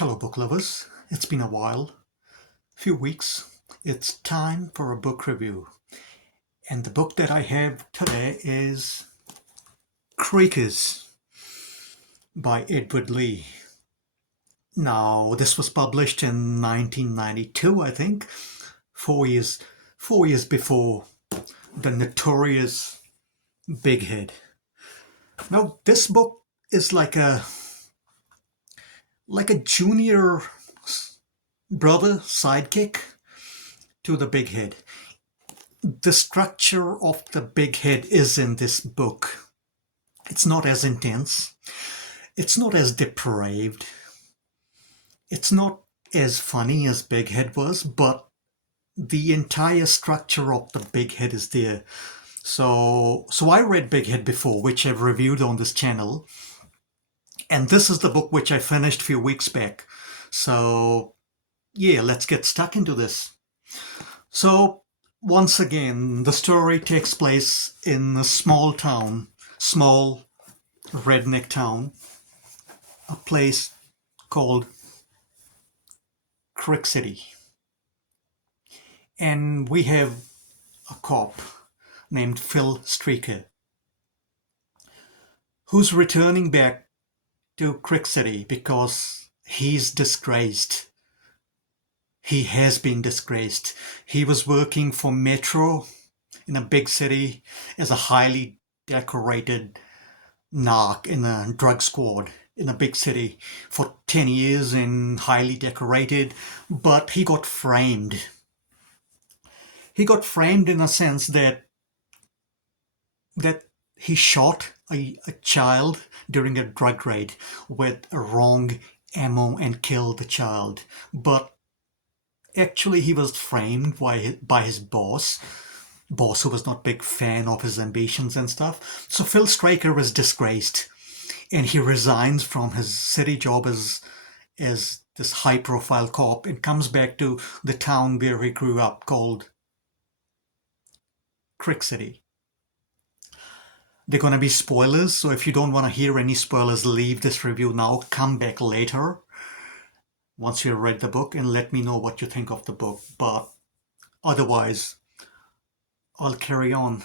Hello, book lovers. It's been a while, few weeks. It's time for a book review. And the book that I have today is Creakers by Edward Lee. Now, this was published in 1992, I think, 4 years, 4 years before the notorious Bighead. Now, this book is like a junior brother sidekick to the Bighead. The structure of the Bighead is in this book. It's not as intense. It's not as depraved. It's not as funny as Bighead was, but the entire structure of the Bighead is there. So I read Bighead before, which I've reviewed on this channel, and this is the book which I finished a few weeks back. So yeah, let's get stuck into this. So once again, the story takes place in a small town, small redneck town, a place called Crick City. And we have a cop named Phil Streaker who's returning back to Crick City because he's disgraced. He has been disgraced. He was working for Metro in a big city as a highly decorated narc in a drug squad in a big city for 10 years and highly decorated, but he got framed. He got framed in a sense that he shot a child during a drug raid with a wrong ammo and killed the child. But actually he was framed by his boss who was not a big fan of his ambitions and stuff. So Phil Straker was disgraced and he resigns from his city job as this high profile cop and comes back to the town where he grew up called Crick City. They're going to be spoilers, so if you don't want to hear any spoilers, leave this review now. Come back later once you've read the book and let me know what you think of the book. But otherwise, I'll carry on.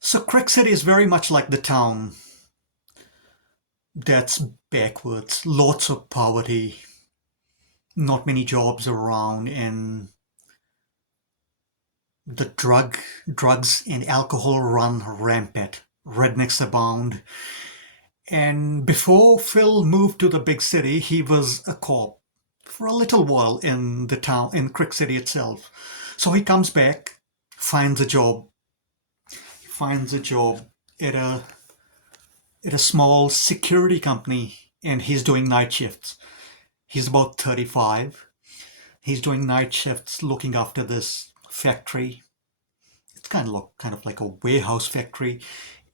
So Crick City is very much like the town that's backwoods, lots of poverty, not many jobs around, and the drugs and alcohol run rampant. Rednecks abound. And before Phil moved to the big city, he was a cop for a little while in the town, in Crick City itself. So he comes back, finds a job. He finds a job at a small security company, and he's doing night shifts. He's about 35. He's doing night shifts looking after this factory. It's kind of like a warehouse factory,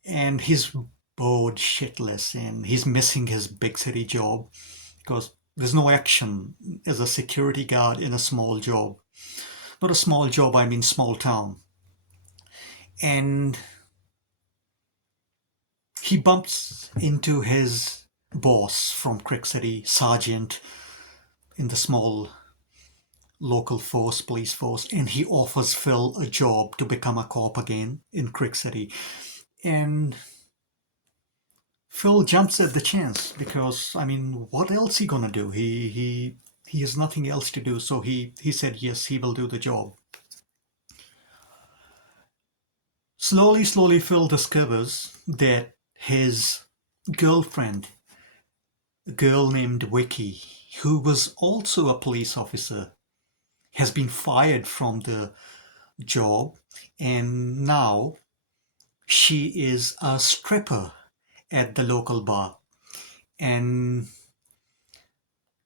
and he's bored shitless and he's missing his big city job because there's no action as a security guard in a small job. Not a small job, I mean small town. And he bumps into his boss from Crick City, sergeant in the small local force, police force, and he offers Phil a job to become a cop again in Crick City. And Phil jumps at the chance because, I mean, what else he gonna do? He has nothing else to do, so he said yes, he will do the job. Slowly, Phil discovers that his girlfriend, a girl named Vicky, who was also a police officer, has been fired from the job, and now she is a stripper at the local bar. And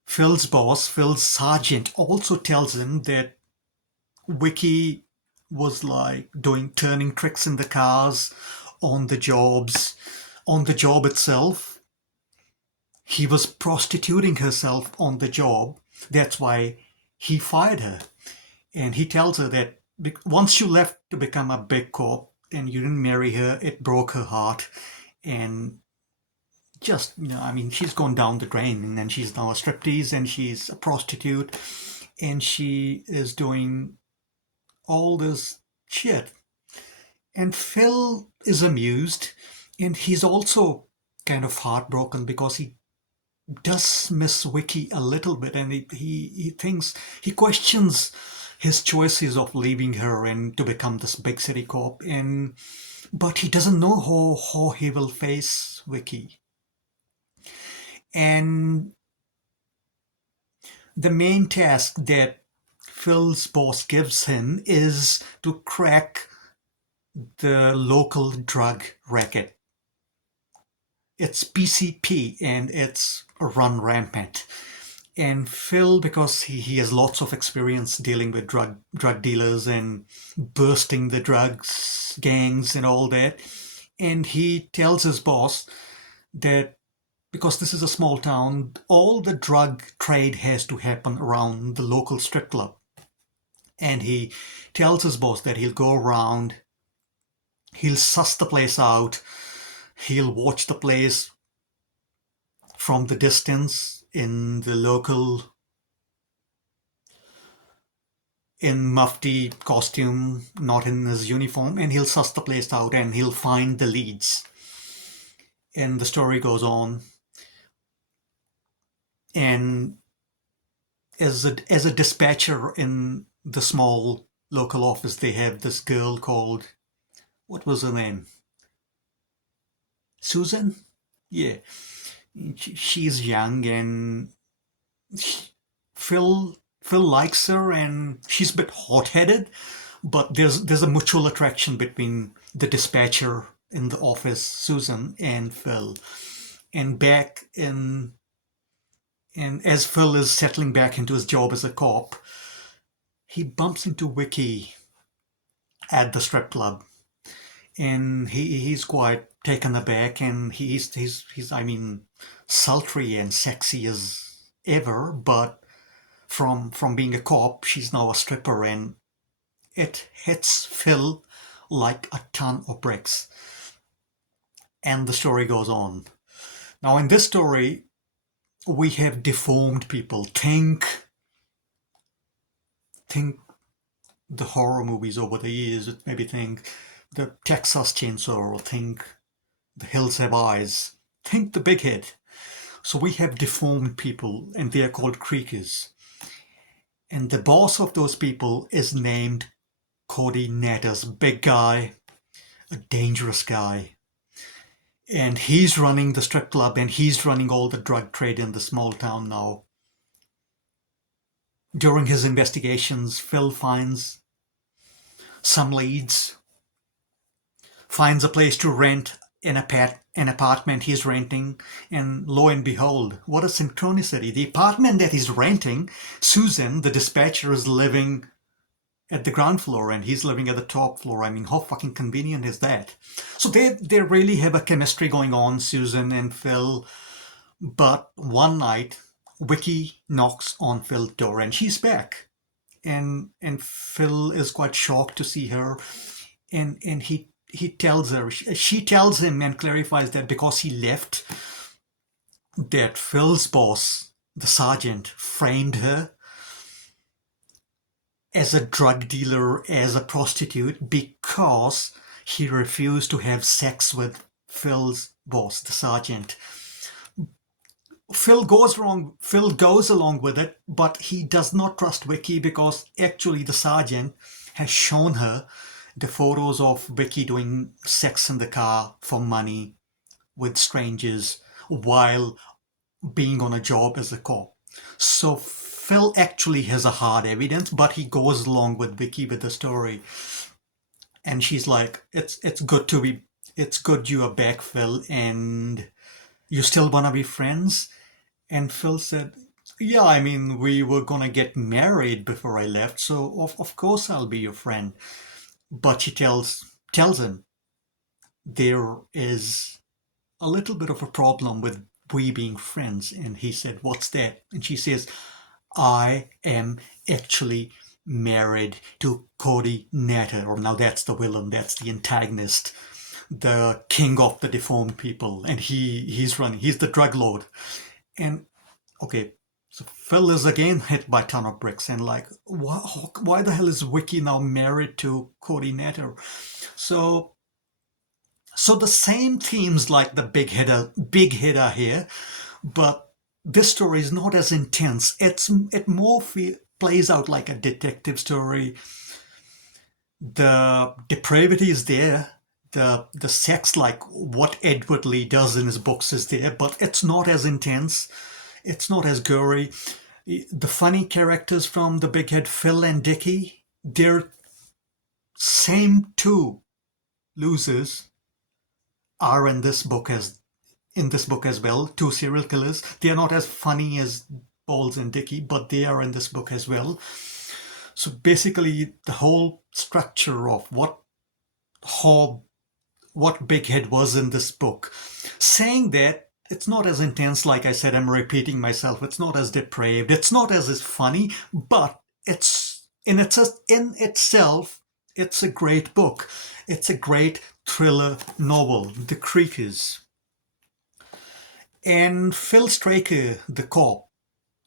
Phil's boss, Phil's sergeant, also tells him that Vicky was like turning tricks in the cars on the jobs, on the job itself. He was prostituting herself on the job. That's why he fired her. And he tells her that once you left to become a big cop and you didn't marry her, it broke her heart. And just, I mean, she's gone down the drain, and she's now a striptease, and she's a prostitute, and she is doing all this shit. And Phil is amused, and he's also kind of heartbroken because he does miss Vicky a little bit, and he thinks, he questions his choices of leaving her and to become this big city cop, and but he doesn't know how he will face Vicky. And the main task that Phil's boss gives him is to crack the local drug racket. It's PCP, and it's run rampant. And Phil, because he has lots of experience dealing with drug dealers and bursting the drugs gangs and all that, and he tells his boss that because this is a small town, all the drug trade has to happen around the local strip club. And he tells his boss that he'll go around, he'll suss the place out, he'll watch the place from the distance in the local, in mufti costume, not in his uniform, and he'll suss the place out and he'll find the leads. And the story goes on. And as a dispatcher in the small local office, they have this girl called, what was her name? Susan? Yeah. She's young, and Phil likes her, and she's a bit hot-headed, but there's a mutual attraction between the dispatcher in the office, Susan, and Phil. And back in and as Phil is settling back into his job as a cop, he bumps into Vicky at the strip club, and he's quite taken aback, and he's I mean, sultry and sexy as ever, but from being a cop, she's now a stripper, and it hits Phil like a ton of bricks. And the story goes on. Now, in this story, we have deformed people. Think the horror movies over the years. Maybe think the Texas Chainsaw, or think The Hills Have Eyes. Think the Bighead. So we have deformed people, and they are called creakers. And the boss of those people is named Cody Natters. Big guy, a dangerous guy. And he's running the strip club, and he's running all the drug trade in the small town now. During his investigations, Phil finds some leads, finds a place to rent an apartment he's renting, and lo and behold, what a synchronicity. The apartment that he's renting, Susan, the dispatcher, is living at the ground floor, and he's living at the top floor. I mean, how fucking convenient is that? So they really have a chemistry going on, Susan and Phil. But one night, Vicky knocks on Phil's door, and she's back. And Phil is quite shocked to see her, and he tells her, she tells him and clarifies that because he left, that Phil's boss, the sergeant, framed her as a drug dealer, as a prostitute, because he refused to have sex with Phil's boss, the sergeant. Phil goes along with it, but he does not trust Vicky, because actually the sergeant has shown her the photos of Vicky doing sex in the car for money with strangers while being on a job as a cop. So Phil actually has a hard evidence, but he goes along with Vicky with the story. And she's like, it's good you are back, Phil, and you still wanna be friends? And Phil said, yeah, I mean, we were gonna get married before I left, so of course I'll be your friend. But she tells him there is a little bit of a problem with we being friends. And he said, what's that? And she says, I am actually married to Cody Natter. Or now that's the villain, that's the antagonist. the king of the deformed people, and he's running. He's the drug lord. And okay, so Phil is again hit by a ton of bricks, and like, why the hell is Vicky now married to coordinator? So so the same themes like the big head are here, but this story is not as intense. It more plays out like a detective story. The depravity is there. The sex, like what Edward Lee does in his books, is there, but it's not as intense. It's not as gory. The funny characters from the Bighead, Phil and Dickie, they're same two losers are in this book as well. Two serial killers. They are not as funny as Balls and Dickie, but they are in this book as well. So basically, the whole structure of how what Bighead was in this book, saying that it's not as intense. Like I said, I'm repeating myself. It's not as depraved. It's not as funny, but in itself, it's a great book. It's a great thriller novel. The Creakers. And Phil Straker, the cop,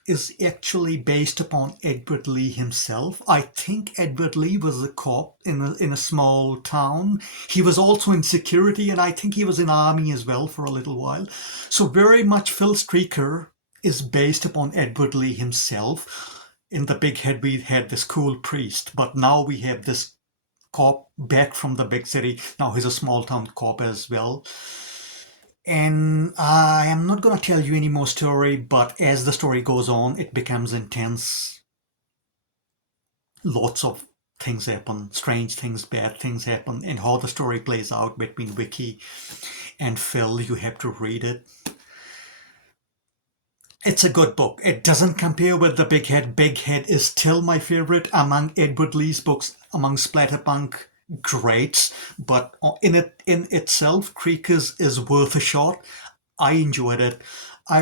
is actually based upon Edward Lee himself. I think Edward Lee was a cop in a small town. He was also in security, and I think he was in army as well for a little while. So very much Phil Straker is based upon Edward Lee himself. In the Big Head, we had this cool priest, but now we have this cop back from the big city. Now he's a small town cop as well. And I am not going to tell you any more story, but as the story goes on, it becomes intense. Lots of things happen, strange things, bad things happen, and how the story plays out between Vicky and Phil, you have to read it. It's a good book. It doesn't compare with The Big Head. Big Head is still my favorite among Edward Lee's books, among splatterpunk greats, but in itself, Creakers is worth a shot. I enjoyed it. I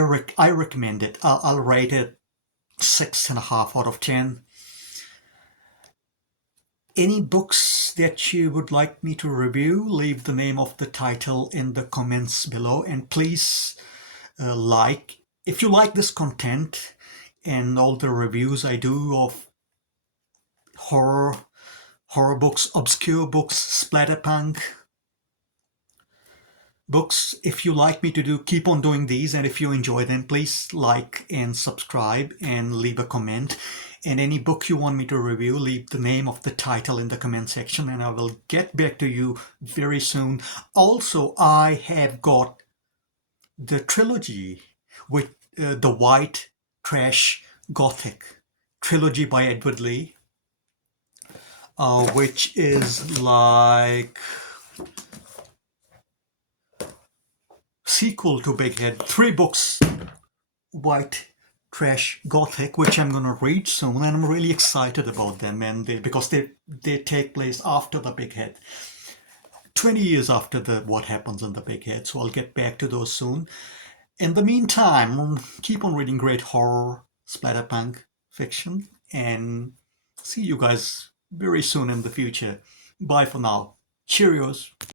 recommend it. I'll rate it 6.5 out of 10. Any books that you would like me to review, leave the name of the title in the comments below, and please like if you like this content and all the reviews I do of horror books, obscure books, splatterpunk books. If you like me to do, keep on doing these, and if you enjoy them, please like and subscribe and leave a comment. And any book you want me to review, leave the name of the title in the comment section, and I will get back to you very soon. Also, I have got the trilogy with the White Trash Gothic trilogy by Edward Lee, which is like sequel to Bighead. 3 books, White Trash Gothic, which I'm gonna read soon, and I'm really excited about them, and because they take place after the Bighead, 20 years after what happens in the Bighead. So I'll get back to those soon. In the meantime, keep on reading great horror, splatterpunk fiction, and see you guys very soon in the future. Bye for now. Cheerios.